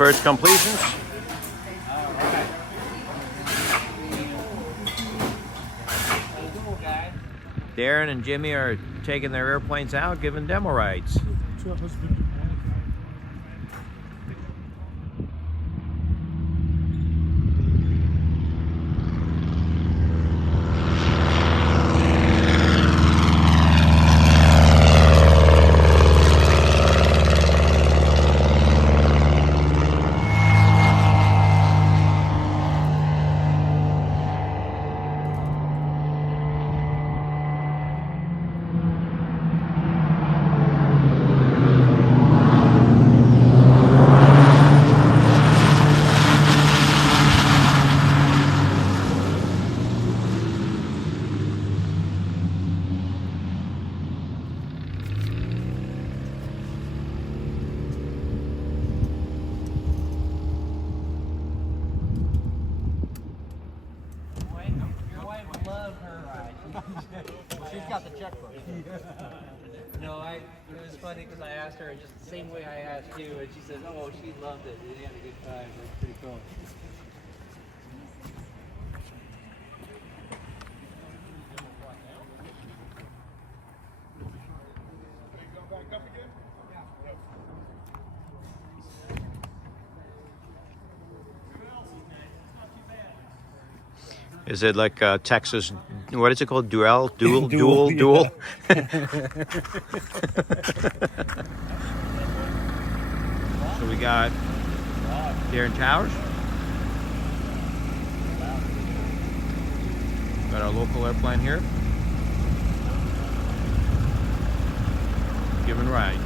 first completions. Darren and Jimmy are taking their airplanes out, giving demo rides. She's got the checkbook. No, it was funny because I asked her just the same way I asked you, and she says, "Oh, she loved it. They had a good time. It was pretty cool." Is it like Texas? What is it called? Dual. So we got Darren Towers. Got our local airplane here. Giving rides.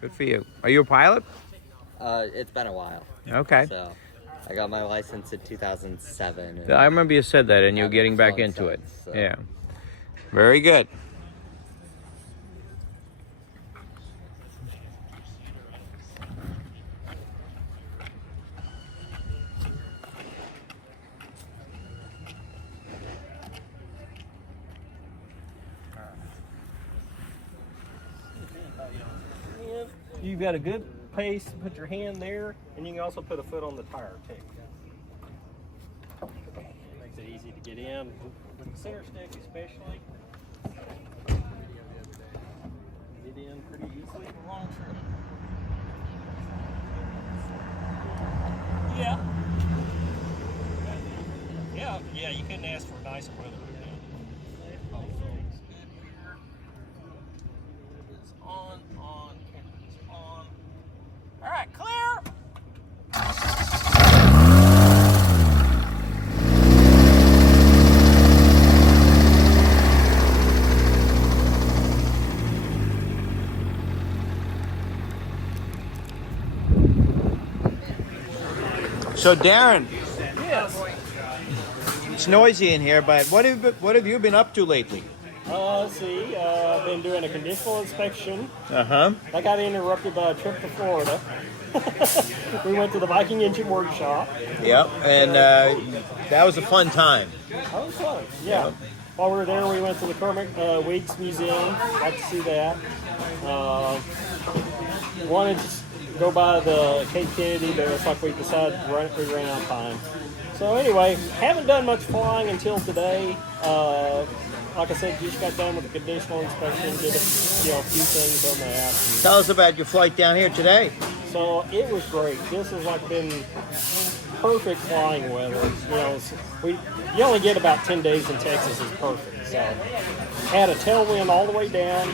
Good for you. Are you a pilot? It's been a while. Okay. So I got my license in 2007. And I remember you said that, and you're getting back into it. Yeah. Very good. You've got a good pace, put your hand there, and you can also put a foot on the tire too. Makes it easy to get in. With the center stick especially. Get in pretty easily for long trip. Yeah, you couldn't ask for nicer weather. All right, clear. So Darren, Yes. it's noisy in here, but what have you been up to lately? Let's see. I've been doing a conditional inspection. Uh-huh. I got interrupted by a trip to Florida. We went to the Viking Engine Workshop. Yep, and that was a fun time. That was fun. Yeah. While we were there, we went to the Kermit Weeks Museum. Got to see that. Wanted to go by the Cape Kennedy, but it's like we decided we ran out of time. So anyway, haven't done much flying until today. like I said, just got done with the conditional inspection, did a few things on the app. Tell us about your flight down here today. So it was great. This has like been perfect flying weather. You only get about 10 days in Texas is perfect. So had a tailwind all the way down.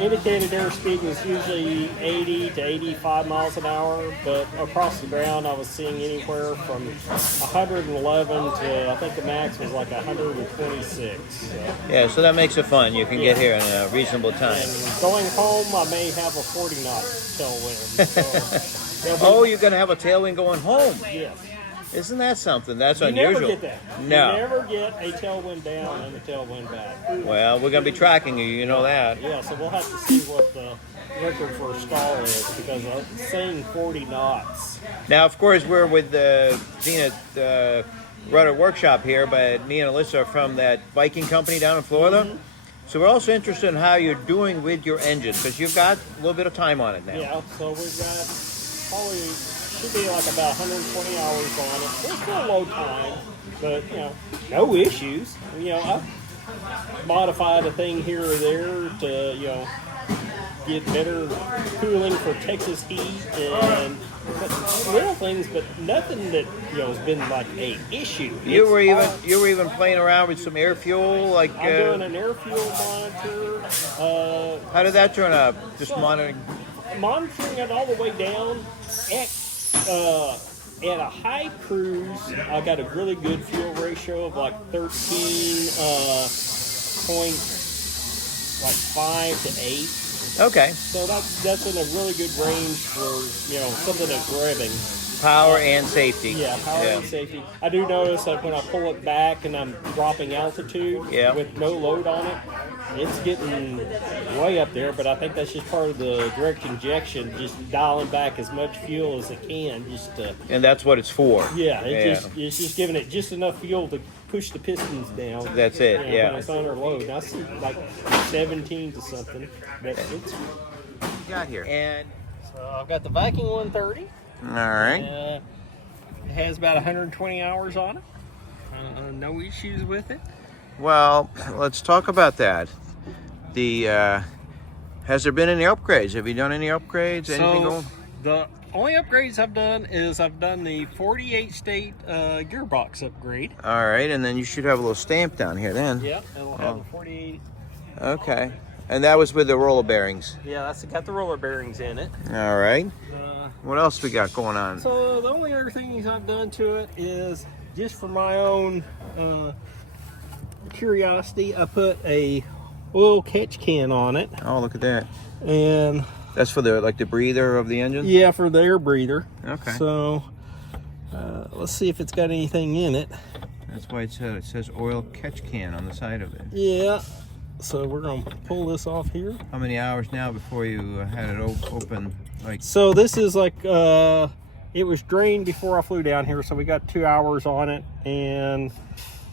Indicated airspeed was usually 80 to 85 miles an hour, but across the ground I was seeing anywhere from 111 to I think the max was like 126. So. Yeah, so that makes it fun. You can get here in a reasonable time. And going home, I may have a 40 knot tailwind. So oh, you're going to have a tailwind going home? Yes. Isn't that something? That's you unusual. You never get that. No. You never get a tailwind down and a tailwind back. Well, we're going to be tracking you. You know that. Yeah, so we'll have to see what the record for a stall is because I'm saying 40 knots. Now, of course, we're with the Zenith Rudder workshop here, but me and Alyssa are from that Viking company down in Florida. Mm-hmm. So we're also interested in how you're doing with your engine because you've got a little bit of time on it now. Yeah, so we've got probably should be like about 120 hours on it. It's still low time, but no issues. I've modified a thing here or there to get better cooling for Texas heat and little things, but nothing that has been like a issue. You were even playing around with some air fuel, like I'm doing an air fuel monitor. How did that turn out? Just monitoring it all the way down. At a high cruise, I got a really good fuel ratio of like 13.5 to 8. Okay. So that's in a really good range for something that's revving. Power and safety. Yeah, power and safety. I do notice that when I pull it back and I'm dropping altitude with no load on it, it's getting way up there, but I think that's just part of the direct injection, just dialing back as much fuel as it can just to... And that's what it's for. Yeah, it's just giving it just enough fuel to push the pistons down. That's it, when it's under load. And I see like 17 to something, but it's... Got here. And so I've got the Viking 130. All right. It has about 120 hours on it. No issues with it. Well, let's talk about that. Has there been any upgrades? Have you done any upgrades? Anything going? The only upgrades I've done is I've done the 48 state gearbox upgrade. All right, and then you should have a little stamp down here then. Yep, it'll have the 48. Okay, and that was with the roller bearings. Yeah, that's got the roller bearings in it. All right. What else we got going on? So the only other things I've done to it is just for my own curiosity, I put a oil catch can on it. Oh, look at that. And that's for the breather of the engine? Yeah, for the air breather. Okay. So let's see if it's got anything in it. That's why it says oil catch can on the side of it. Yeah. So we're going to pull this off here. How many hours now before you had it open? So this is like, it was drained before I flew down here, so we got 2 hours on it, and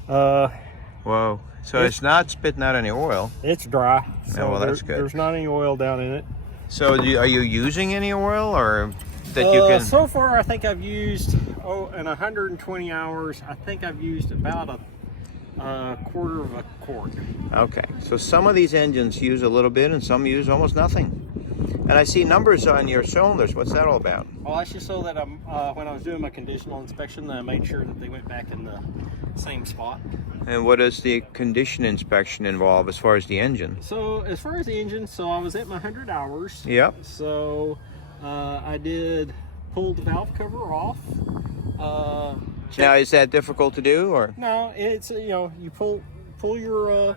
whoa. So it's not spitting out any oil. It's dry. So well, that's good. There's not any oil down in it. So are you using any oil, or that you can? So far, I think I've used, in 120 hours, I think I've used about a quarter of a quart. Okay, so some of these engines use a little bit and some use almost nothing. And I see numbers on your cylinders. What's that all about? Well, that's just so that when I was doing my conditional inspection, I made sure that they went back in the same spot. And what does the condition inspection involve as far as the engine? So as far as the engine, so I was at my 100 hours. Yep. So I did pull the valve cover off. Now, is that difficult to do, or? No, it's, you pull your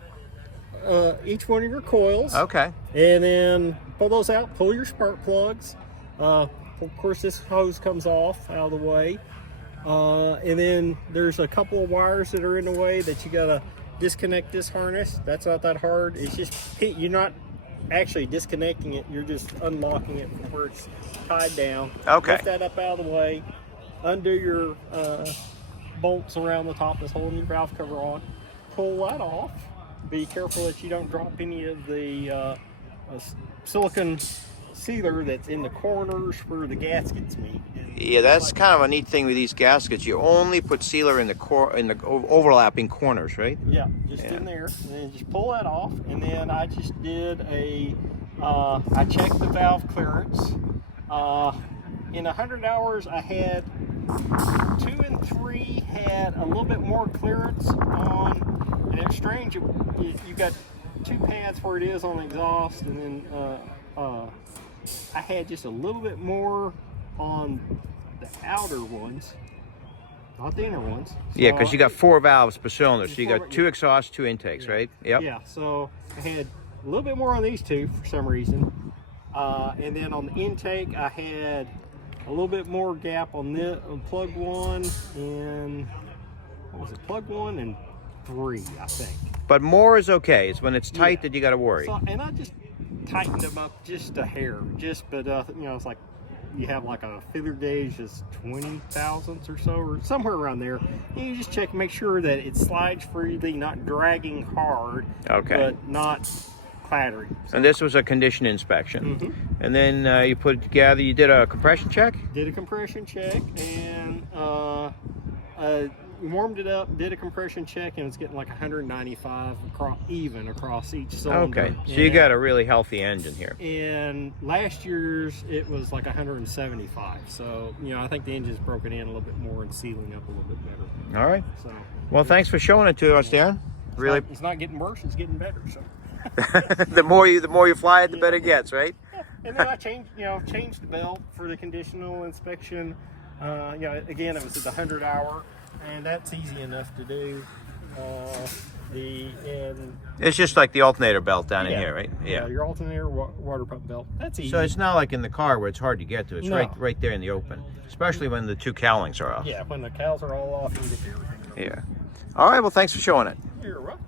each one of your coils. Okay. And then pull those out, pull your spark plugs. Of course, this hose comes off out of the way. And then there's a couple of wires that are in the way that you gotta disconnect this harness. That's not that hard. It's just, you're not actually disconnecting it, you're just unlocking it from where it's tied down. Okay. Lift that up out of the way, undo your bolts around the top that's holding your valve cover on, pull that off. Be careful that you don't drop any of the silicone sealer that's in the corners where the gaskets meet. And Yeah, that's kind of a neat thing with these gaskets. You only put sealer in the overlapping corners, right? Yeah, just in there, and then just pull that off. And then I just did I checked the valve clearance. In 100 hours, I had 2 and 3 had a little bit more clearance on, and it's strange. You got 2 pads where it is on the exhaust, and then I had just a little bit more on the outer ones, not the inner ones. So Yeah, because you got 4 valves per cylinder, so you got four- 2 exhausts, 2 intakes, right? Yep. Yeah, so I had a little bit more on these 2 for some reason. And then on the intake, I had a little bit more gap on plug 1 and, what was it, plug 1 and 3, I think. But more is okay. It's when it's tight that you got to worry. So, and I just tightened them up just a hair, but it's like you have like a feeler gauge that's 20 thousandths or so, or somewhere around there. And you just check, make sure that it slides freely, not dragging hard, Okay. but not clattering. And this was a condition inspection. Mm-hmm. And then you put it together. You did a compression check? Did a compression check and warmed it up, did a compression check, and it's getting like 195 across each cylinder. Okay. So you got a really healthy engine here. And last year's it was like 175. So I think the engine's broken in a little bit more and sealing up a little bit better. All right. So Well, thanks for showing it to us, Darren. Really, it's not getting worse; it's getting better. So. the more you fly it, the better it gets, right? And then I changed the belt for the conditional inspection. Again, it was at the 100-hour, and that's easy enough to do. It's just like the alternator belt down in here, right? Yeah, your alternator water pump belt. That's easy. So it's not like in the car where it's hard to get to. It's No. right there in the open, especially when the 2 cowlings are off. Yeah, when the cows are all off, you can get to everything. Yeah. All right. Well, thanks for showing it. You're welcome.